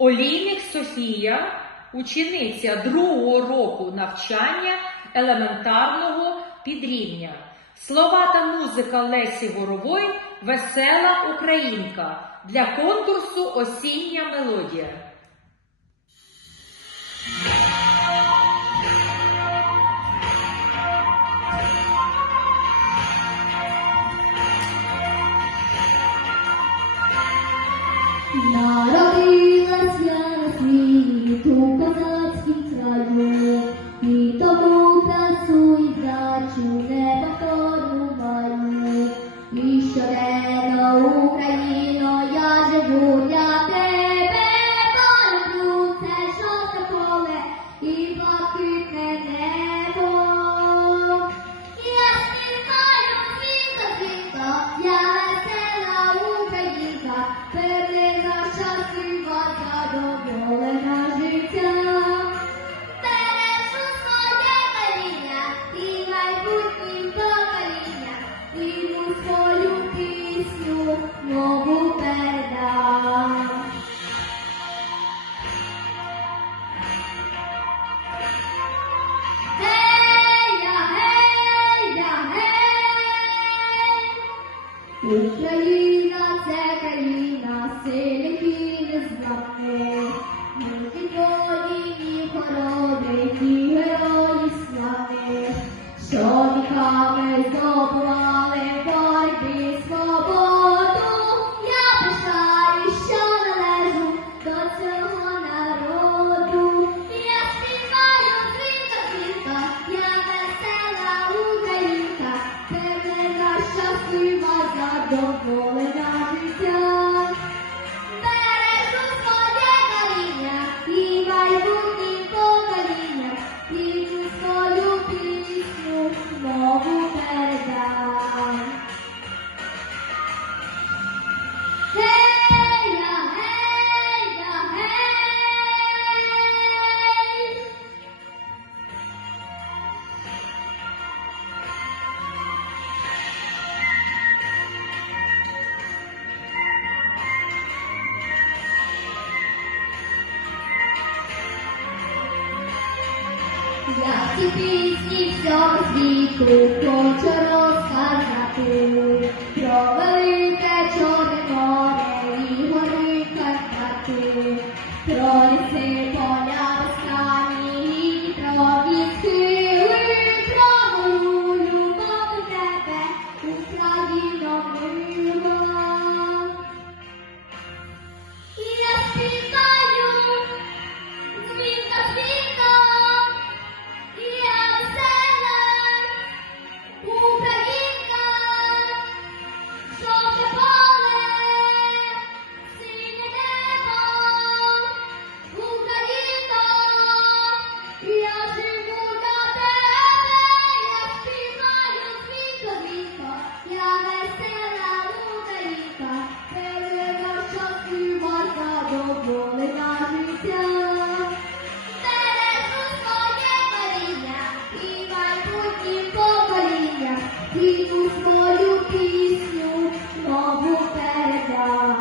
Олійник Софія, учениця другого року навчання елементарного підрівня. Слова та музика Лесі Ворової Весела Українка для конкурсу Осіння мелодія. La, la. Україна це. щаслива задоволена життя. Ciupi z nich ciąg, z nich escolho que se o novo perdão.